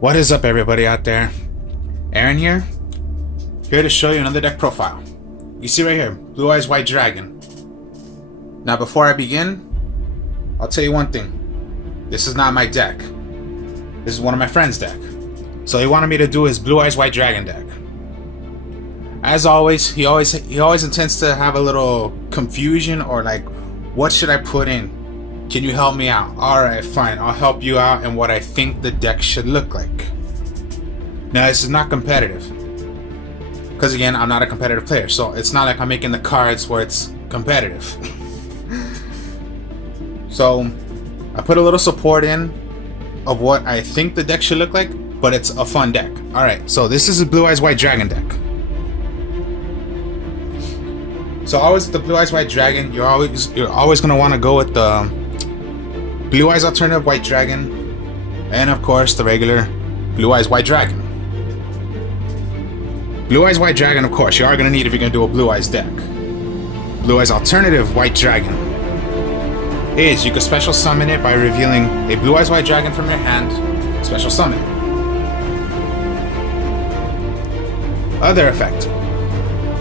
What is up, everybody out there? Aaron here to show you another deck profile. You see right here, Blue Eyes White Dragon. Now before I begin, I'll tell you one thing. This is not my deck. This is one of my friend's deck. So he wanted me to do his Blue Eyes White Dragon deck. As always, he always intends to have a little confusion, or like, what should I put in? Can you help me out? Alright, fine, I'll help you out in what I think the deck should look like. Now this is not competitive, because again, I'm not a competitive player, so it's not like I'm making the cards where it's competitive. So I put a little support in of what I think the deck should look like, but it's a fun deck. Alright, so this is a Blue Eyes White Dragon deck. So always the Blue Eyes White Dragon, you're always gonna want to go with the Blue Eyes Alternative White Dragon, and of course the regular Blue Eyes White Dragon. Blue Eyes White Dragon, of course, you are gonna need if you're gonna do a Blue Eyes deck. Blue Eyes Alternative White Dragon is you can special summon it by revealing a Blue Eyes White Dragon from your hand. Special summon. Other effect.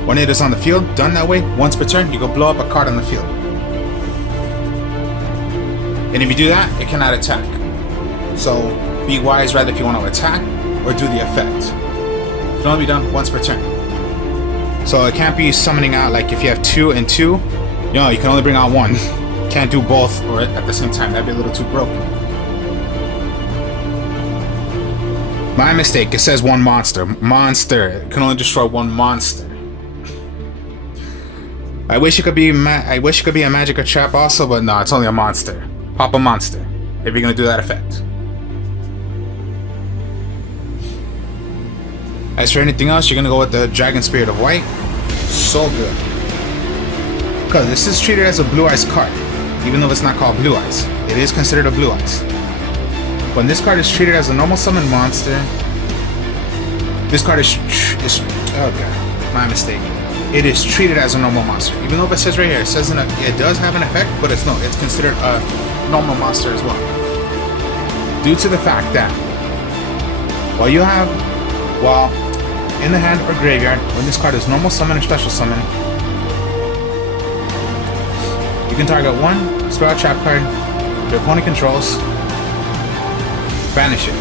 When it is on the field, done that way, once per turn, you can blow up a card on the field. And if you do that, it cannot attack. So be wise rather if you want to attack or do the effect. It can only be done once per turn. So it can't be summoning out, like if you have 2 and 2, you can only bring out 1. Can't do both or at the same time. That'd be a little too broken. My mistake. It says 1 monster. Monster. It can only destroy 1 monster. I wish it could be a magic or trap also, but no, it's only a monster. Pop a monster if you're gonna do that effect. As for anything else, you're gonna go with the Dragon Spirit of White. So good, because this is treated as a Blue Eyes card, even though it's not called Blue Eyes. It is considered a Blue Eyes. When this card is treated as a normal summon monster, this card is oh god, my mistake. It is treated as a normal monster, even though it says right here, it says it does have an effect, but it's considered a normal monster as well. Due to the fact that while in the hand or graveyard, when this card is normal summon or special summon, you can target 1 spell trap card your opponent controls, banish it.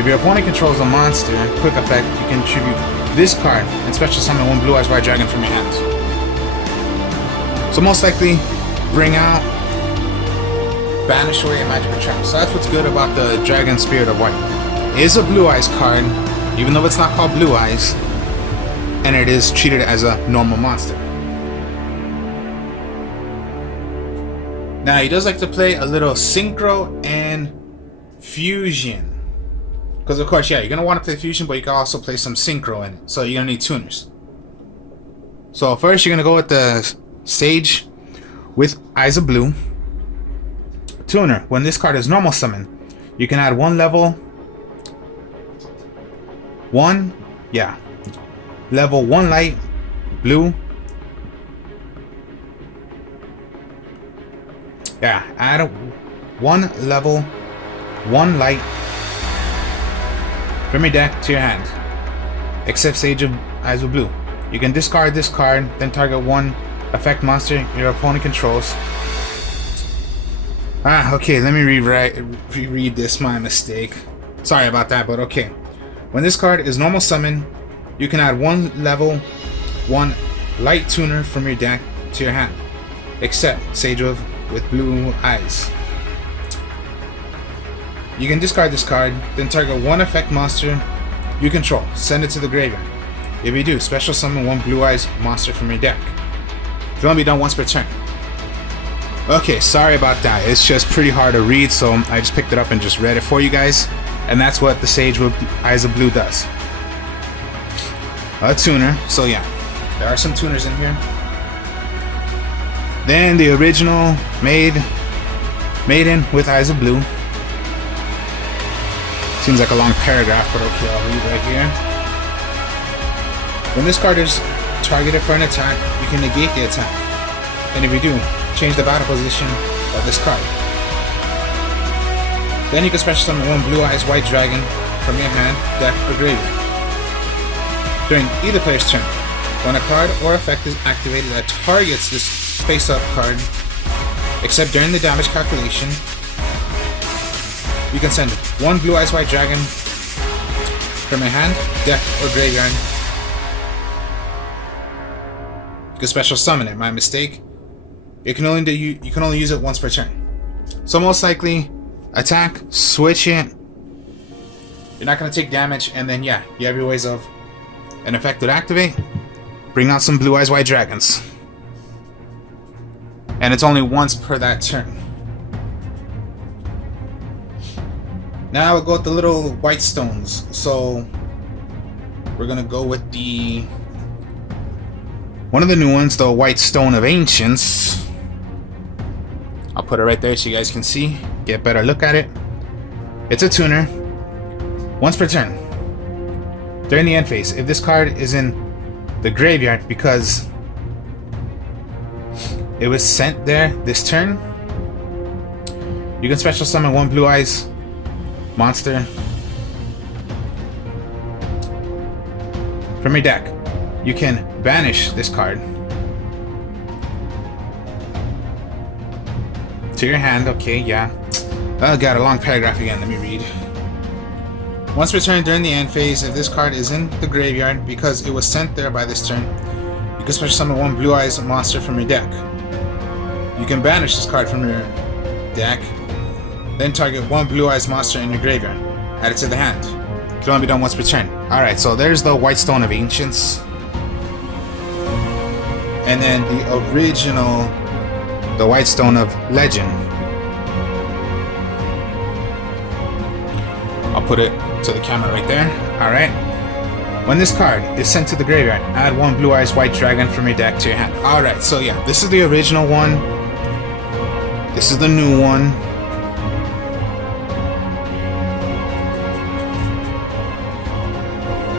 If your opponent controls a monster, quick effect, you can tribute this card and special summon 1 Blue Eyes White Dragon from your hands. So most likely bring out, banish away a magic or trap. So that's what's good about the Dragon Spirit of White. It is a Blue Eyes card, even though it's not called Blue Eyes, and it is treated as a normal monster. Now he does like to play a little synchro and fusion. Because of course, yeah, you're going to want to play fusion, but you can also play some synchro in it. So you're going to need tuners. So first you're going to go with the Sage with Eyes of Blue. Tuner. When this card is normal summon, you can add 1 level 1 light blue. Add 1 level 1 light from your deck to your hand, except Sage of Eyes of Blue. You can discard this card, then target 1 effect monster your opponent controls. Okay, let me reread this, my mistake. Sorry about that, but okay. When this card is normal summon, you can add 1 level 1 light tuner from your deck to your hand, except Sage of with Blue Eyes. You can discard this card, then target 1 effect monster you control, send it to the graveyard. If you do, special summon 1 Blue Eyes monster from your deck. It can only be done once per turn. Okay, sorry about that. It's just pretty hard to read, so I just picked it up and just read it for you guys. And that's what the Sage with Eyes of Blue does. A tuner, so yeah, there are some tuners in here. Then the original Maiden with Eyes of Blue. Seems like a long paragraph, but okay, I'll read right here. When this card is targeted for an attack, you can negate the attack. And if you do, change the battle position of this card. Then you can special summon one Blue Eyes White Dragon from your hand, deck, or graveyard. During either player's turn, when a card or effect is activated that targets this face-up card, except during the damage calculation, you can send one Blue Eyes White Dragon from your hand, deck, or graveyard. You can special summon it. My mistake. You can only use it once per turn. So most likely, attack, switch it. You're not gonna take damage, and then yeah, you have your ways of an effect would activate. Bring out some Blue Eyes White Dragons, and it's only once per that turn. Now we'll go with the little white stones. So we're gonna go with one of the new ones, the White Stone of Ancients. I'll put it right there so you guys can see, get a better look at it. It's a tuner. Once per turn. During the end phase, if this card is in the graveyard because it was sent there this turn, you can special summon one Blue Eyes monster from your deck. You can banish this card to your hand. Okay, yeah. Oh, got a long paragraph again. Let me read. Once per turn during the end phase, if this card is in the graveyard because it was sent there by this turn, you can special summon one Blue Eyes monster from your deck. You can banish this card from your deck, then target one Blue Eyes monster in your graveyard. Add it to the hand. It can only be done once per turn. Alright, so there's the White Stone of Ancients. And then the original, the White Stone of Legend. I'll put it to the camera right there. Alright. When this card is sent to the graveyard, add one Blue Eyes White Dragon from your deck to your hand. Alright, so yeah, this is the original one. This is the new one.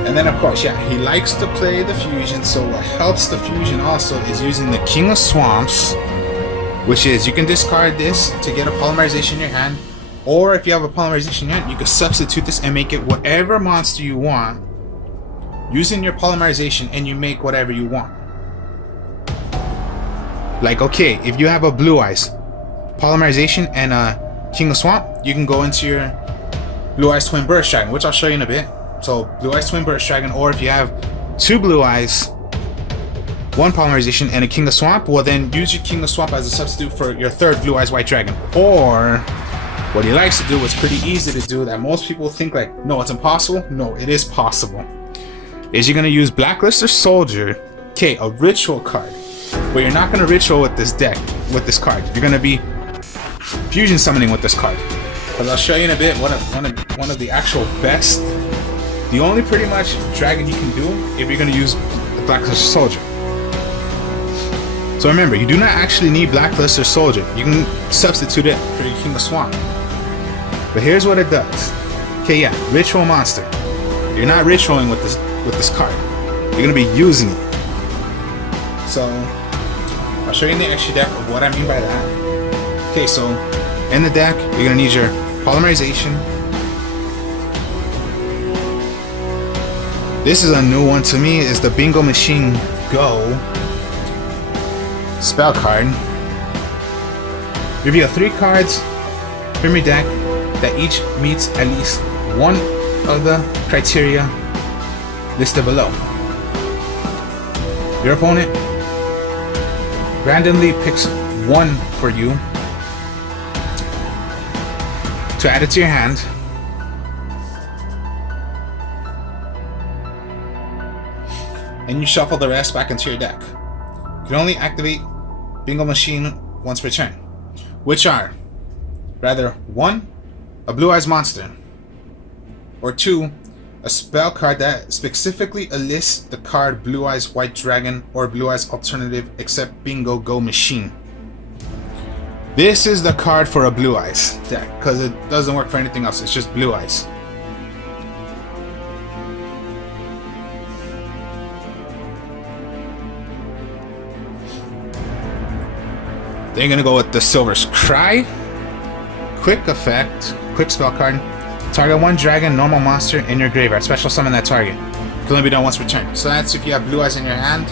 And then of course, yeah, he likes to play the fusion, so what helps the fusion also is using the King of Swamps, which is you can discard this to get a polymerization in your hand, or if you have a polymerization in your hand, you can substitute this and make it whatever monster you want using your polymerization, and you make whatever you want. Like, okay, if you have a Blue Eyes polymerization and a King of Swamp, you can go into your Blue Eyes Twin Burst Dragon, which I'll show you in a bit. So Blue Eyes Twin Burst Dragon, or if you have two Blue Eyes, one polymerization, and a King of Swamp, well then use your King of Swamp as a substitute for your third Blue Eyes White Dragon. Or what he likes to do, is pretty easy to do, that most people think like, no, it's impossible. No, it is possible. Is you're gonna use Blacklister Soldier, okay, a ritual card, but you're not gonna ritual with this deck, with this card. You're gonna be fusion summoning with this card. Because I'll show you in a bit one of the actual best. The only pretty much dragon you can do if you're going to use the Blacklister Soldier. So remember, you do not actually need Blacklister Soldier. You can substitute it for your King of Swamp. But here's what it does. Okay, yeah, ritual monster. You're not ritualing with this card. You're going to be using it. So I'll show you in the extra deck of what I mean by that. Okay, so in the deck, you're going to need your polymerization. This is a new one to me, is the Bingo Machine Go spell card. Reveal 3 cards from your deck that each meets at least one of the criteria listed below. Your opponent randomly picks one for you to add it to your hand. And you shuffle the rest back into your deck. You can only activate Bingo Machine once per turn, which are rather 1, a Blue Eyes monster, or 2, a spell card that specifically lists the card Blue Eyes White Dragon or Blue Eyes alternative except Bingo Go Machine. This is the card for a Blue Eyes deck because it doesn't work for anything else. It's just Blue Eyes. They're gonna go with the Silver's Cry. Quick effect, quick spell card. Target one dragon, normal monster in your graveyard. Special summon that target. Can only be done once per turn. So that's if you have blue eyes in your hand,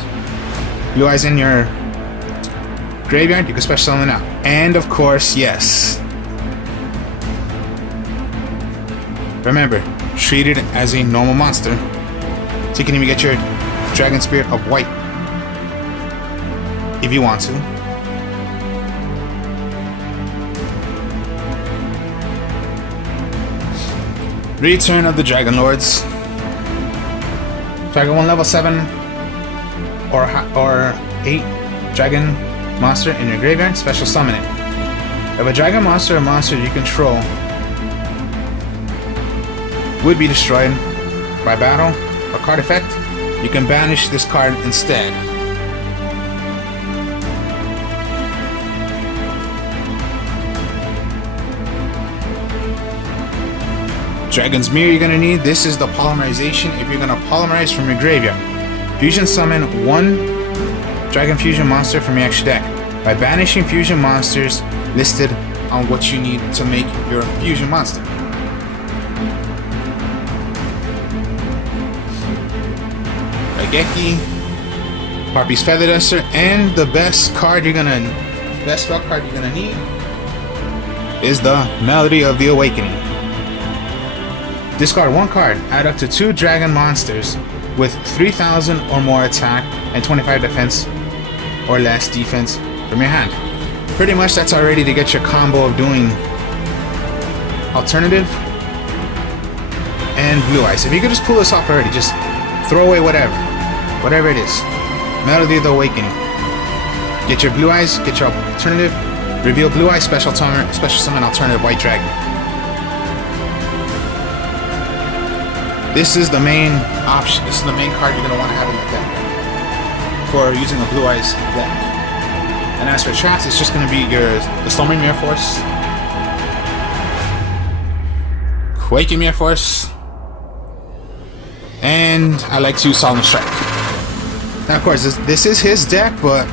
blue eyes in your graveyard, you can special summon out. And of course, yes. Remember, treat it as a normal monster. So you can even get your Dragon Spirit of White if you want to. Return of the Dragon Lords. Target one level 7 or 8 dragon monster in your graveyard, special summon it. If a dragon monster or monster you control would be destroyed by battle or card effect, you can banish this card instead. Dragon's Mirror you're gonna need. This is the polymerization if you're gonna polymerize from your graveyard. Fusion summon one Dragon Fusion monster from your extra deck. By banishing fusion monsters listed on what you need to make your fusion monster. Raigeki, Harpy's Feather Duster, and the best spell card you're gonna need is the Melody of the Awakening. Discard one card, add up to 2 dragon monsters with 3,000 or more attack and 25 defense or less defense from your hand. Pretty much that's already to get your combo of doing alternative and blue eyes. If you could just pull this off already, just throw away whatever it is. Melody of the Awakening. Get your blue eyes, get your alternative, reveal blue eyes, special summon alternative white dragon. This is the main option. This is the main card you're going to want to have in the deck for using a Blue Eyes deck. And as for traps, it's just going to be the Storming Mirror Force, Quaking Mirror Force, and I like to use Solemn Strike. Now, of course, this is his deck, but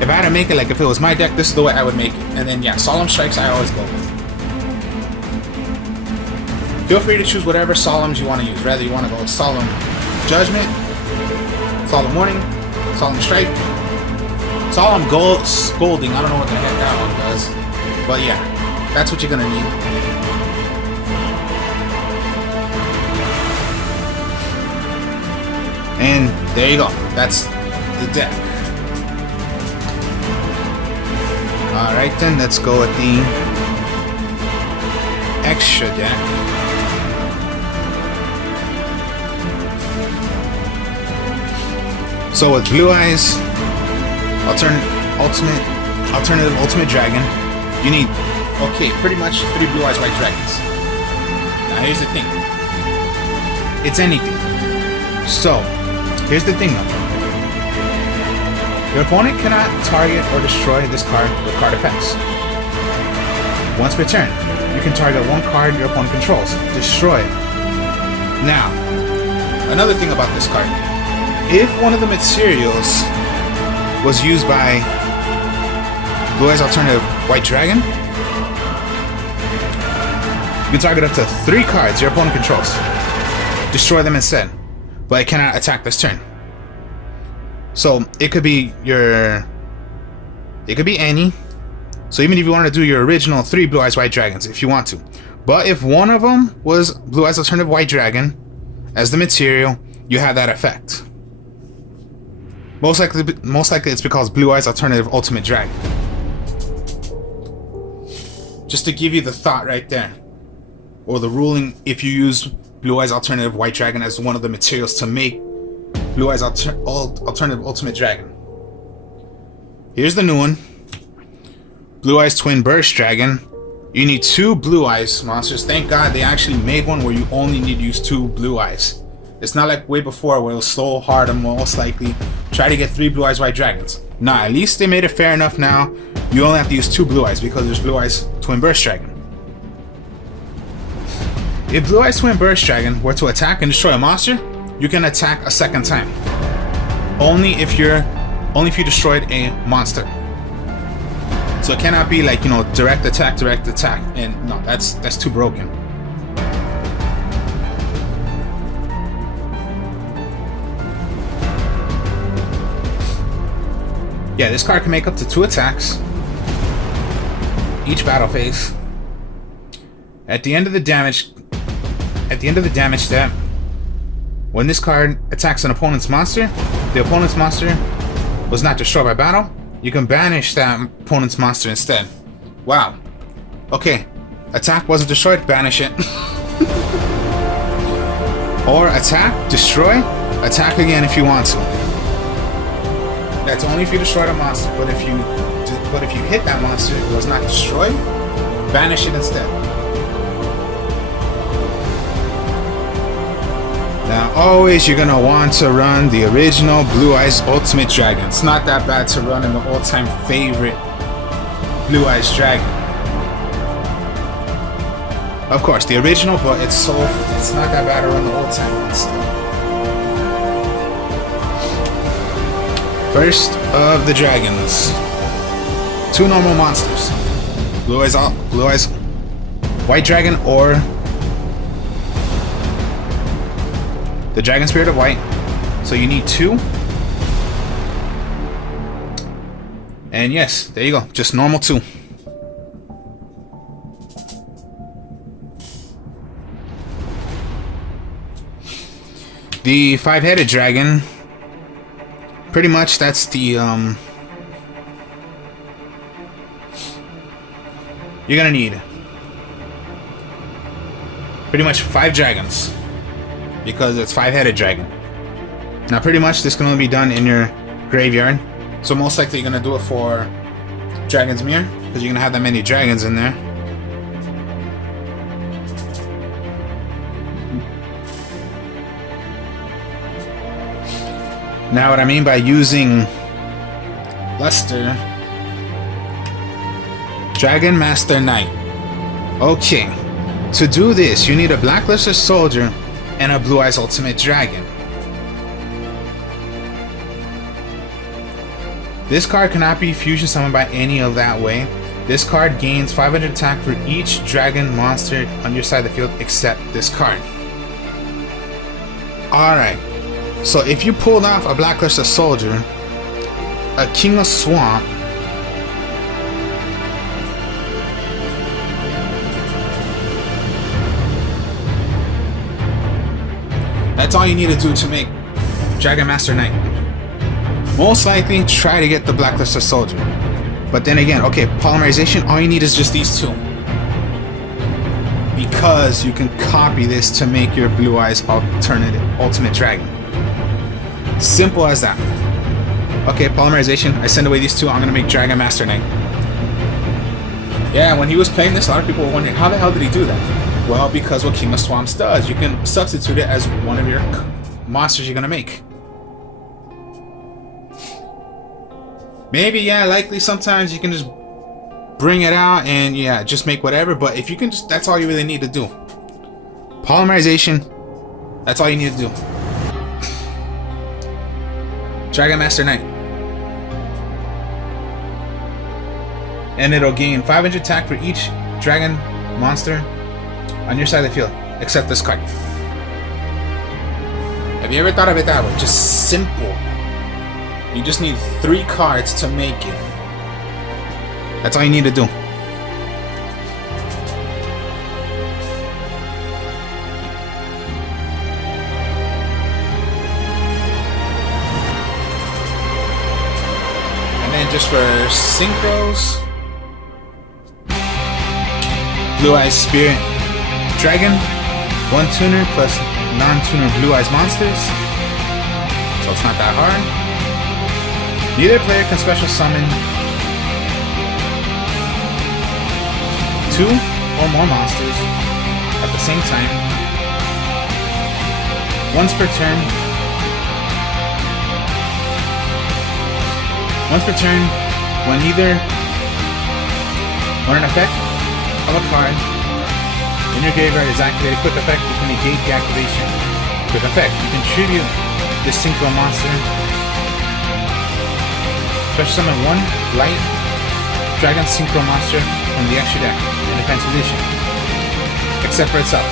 if I had to make it like if it was my deck, this is the way I would make it. And then, yeah, Solemn Strikes I always go with. Feel free to choose whatever Solemns you want to use. Whether you want to go with Solemn Judgment, Solemn Warning, Solemn Strike, Solemn Scolding. I don't know what the heck that one does. But yeah, that's what you're going to need. And there you go. That's the deck. Alright then, let's go with the extra deck. So with Blue Eyes, alternative Ultimate Dragon, you need, pretty much 3 Blue Eyes White Dragons. Now here's the thing. It's anything. So, here's the thing though. Your opponent cannot target or destroy this card with card effects. Once per turn, you can target one card your opponent controls. Destroy it. Now, another thing about this card. If one of the materials was used by Blue Eyes Alternative White Dragon, you can target up to 3 cards your opponent controls. Destroy them instead, but it cannot attack this turn. So it could be any. So even if you want to do your original 3 Blue Eyes White Dragons, if you want to. But if one of them was Blue Eyes Alternative White Dragon as the material, you have that effect. Most likely it's because Blue Eyes Alternative Ultimate Dragon. Just to give you the thought right there. Or the ruling if you use Blue Eyes Alternative White Dragon as one of the materials to make Blue Eyes Alternative Ultimate Dragon. Here's the new one. Blue Eyes Twin Burst Dragon. You need 2 Blue Eyes monsters. Thank God they actually made one where you only need to use 2 Blue Eyes. It's not like way before where it was so hard and most likely try to get 3 Blue Eyes White Dragons. Nah, at least they made it fair enough now. You only have to use 2 Blue Eyes because there's Blue Eyes Twin Burst Dragon. If Blue Eyes Twin Burst Dragon were to attack and destroy a monster, you can attack a second time. Only if you destroyed a monster. So it cannot be like, you know, direct attack, and no, that's too broken. Yeah, this card can make up to 2 attacks each battle phase. At the end of the damage step, when this card attacks an opponent's monster, the opponent's monster was not destroyed by battle, you can banish that opponent's monster instead. Wow. Okay. Attack wasn't destroyed, banish it. Or attack, destroy, attack again if you want to. That's only if you destroy the monster, but if you hit that monster, it was not destroyed, banish it instead. Now, always you're gonna want to run the original Blue Eyes Ultimate Dragon. It's not that bad to run in the all-time favorite Blue Eyes Dragon. Of course, the original, but it's not that bad to run the all-time one still. First of the dragons, 2 normal monsters, Blue Eyes White Dragon or the Dragon Spirit of White. So you need 2. And yes, there you go. Just normal 2. The 5-headed dragon, pretty much that's the you're gonna need pretty much 5 dragons, because it's 5-headed dragon. Now pretty much this can only be done in your graveyard, so most likely you're gonna do it for Dragon's Mirror, because you're gonna have that many dragons in there. Now what I mean by using Luster, Dragon Master Knight. Okay, to do this you need a Black Luster Soldier and a Blue Eyes Ultimate Dragon. This card cannot be fusion summoned by any of that way. This card gains 500 attack for each dragon monster on your side of the field except this card. Alright, so if you pulled off a Black Luster Soldier, a King of Swamp, that's all you need to do to make Dragon Master Knight. Most likely try to get the Black Luster Soldier. But then again, okay, polymerization, all you need is just these 2. Because you can copy this to make your Blue Eyes Ultimate Dragon. Simple as that. Okay, polymerization, I send away these 2, I'm gonna make Dragon Master Knight. Yeah, when he was playing this, a lot of people were wondering, how the hell did he do that? Well, because what King of Swamps does, you can substitute it as one of your monsters you're gonna make. Maybe, yeah, likely sometimes you can just bring it out and yeah, just make whatever, but if you can just, that's all you really need to do. Polymerization, that's all you need to do. Dragon Master Knight. And it'll gain 500 attack for each dragon monster on your side of the field, except this card. Have you ever thought of it that way? Just simple. You just need 3 cards to make it. That's all you need to do. And then just for synchros, Blue Eyes Spirit Dragon, 1 tuner plus non-tuner Blue Eyes monsters. So it's not that hard. Neither player can special summon 2 or more monsters at the same time, once per turn. When an effect of a card in your graveyard is activated, quick effect, you can negate the activation. Quick effect, you can tribute this synchro monster. Special summon 1 light Dragon Synchro monster from the extra deck in defensive edition, except for itself.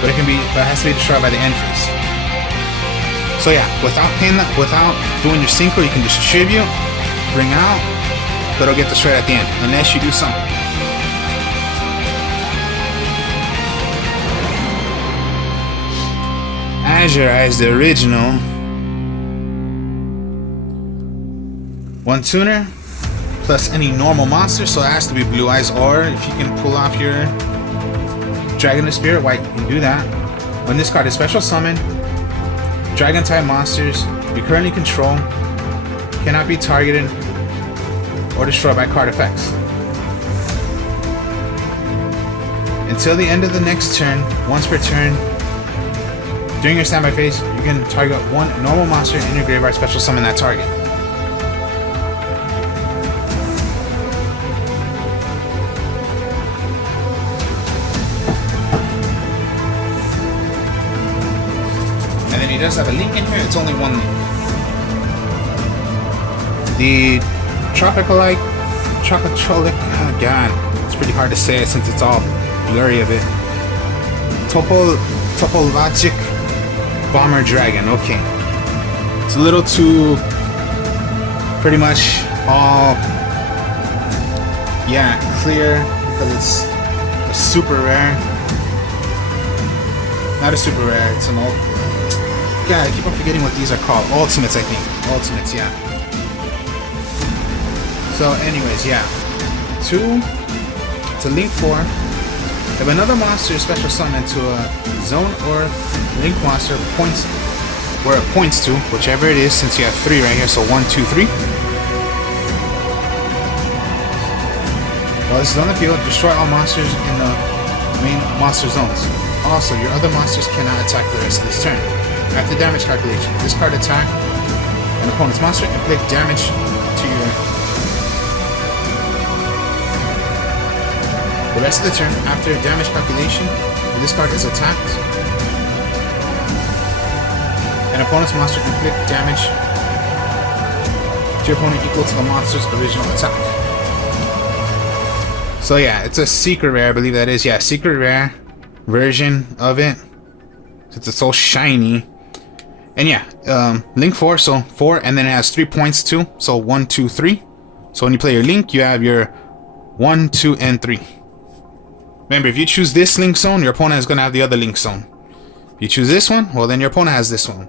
But it has to be destroyed by the end phase. So yeah, without doing your synchro, you can distribute, bring out, but it'll get destroyed at the end unless you do something. Azure as the original. One tuner plus any normal monster, so it has to be Blue Eyes, or if you can pull off your Dragon of Spirit White, you can do that. When this card is special summon, Dragon type monsters you currently control cannot be targeted or destroyed by card effects. Until the end of the next turn, once per turn, during your standby phase, you can target one normal monster in your graveyard, special summon that target. And then he does have a link in here, it's only one link. The Tropicolic, oh god, it's pretty hard to say it since it's all blurry a bit. Topologic Bomber Dragon, okay. It's a little too, pretty much all, yeah, clear, because it's a super rare. Not a super rare, it's an old, God, I keep on forgetting what these are called. Ultimates, I think. Ultimates, yeah. So anyways, yeah. 2, it's a Link 4. If another monster is special summoned to a zone or link monster points where it points to, whichever it is, since you have 3 right here, so 1, 2, 3. While this is on the field, destroy all monsters in the main monster zones. Also, your other monsters cannot attack the rest of this turn. After damage calculation, this card attack an opponent's monster and inflict damage to your the rest of the turn. After damage calculation, when this card is attacked, an opponent's monster can inflict damage to your opponent equal to the monster's original attack. So yeah, it's a secret rare, I believe that is. Yeah, secret rare version of it, since it's so shiny. And yeah, Link 4, so 4, and then it has 3 points too, so 1, 2, 3. So when you play your Link, you have your 1, 2, and 3. Remember, if you choose this Link zone, your opponent is going to have the other Link zone. If you choose this one, well then your opponent has this one.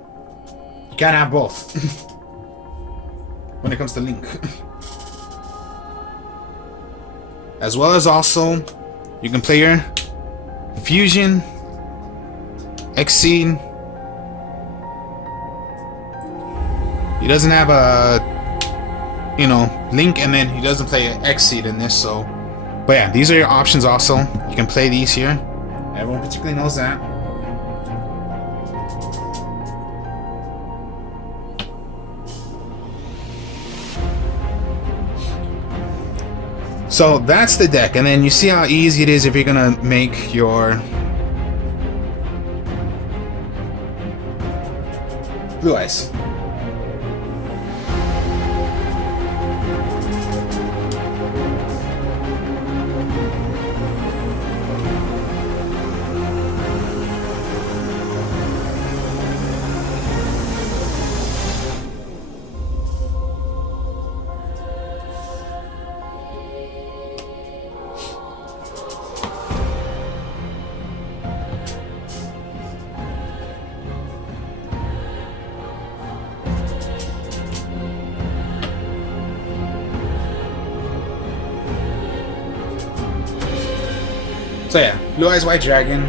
You can't have both when it comes to Link. As well as also, you can play your Fusion, Exceed. He doesn't have a, Link, and then he doesn't play Exceed in this, so. But yeah, these are your options also. You can play these here. Everyone particularly knows that. So that's the deck, and then you see how easy it is if you're gonna make your Blue Eyes. So yeah, Blue Eyes White Dragon.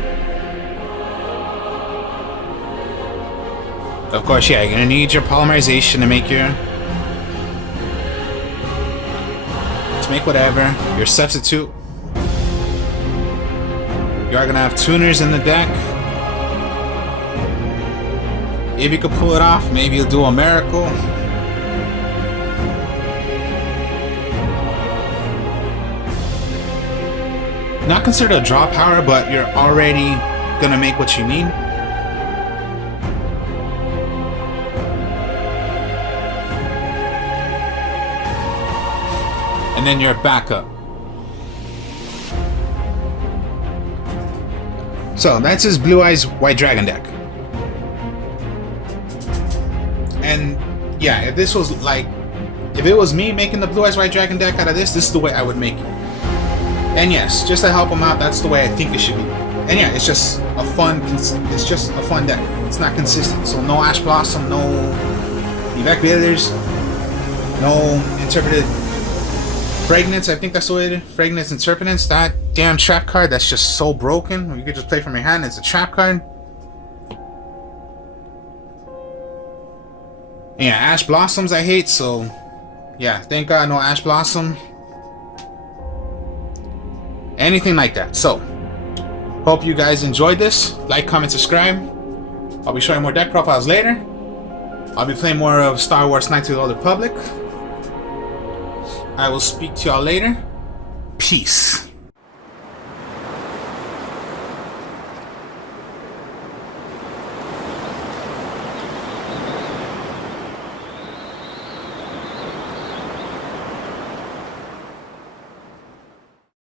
Of course, yeah, you're gonna need your polymerization to make whatever. Your substitute. You are gonna have tuners in the deck. If you could pull it off, maybe you'll do a miracle. Not considered a draw power, but you're already gonna make what you need. and then your backup. So that's his Blue Eyes White Dragon deck. And yeah, if this was like, if it was me making the Blue Eyes White Dragon deck out of this is the way I would make it. And yes, just to help him out, that's the way I think it should be. And yeah, it's just a fun deck. It's not consistent. So no Ash Blossom, no Evacuators, no Interpreted Fragments. I think that's the way it is. Fragments and Serpentance. That damn trap card, that's just so broken. You could just play from your hand. It's a trap card. And yeah, Ash Blossoms I hate, so yeah, thank God no Ash Blossom. Anything like that. So hope you guys enjoyed this. Like, comment, subscribe. I'll be showing more deck profiles later. I'll be playing more of Star Wars Knights of the Old Republic. I will speak to y'all later. Peace.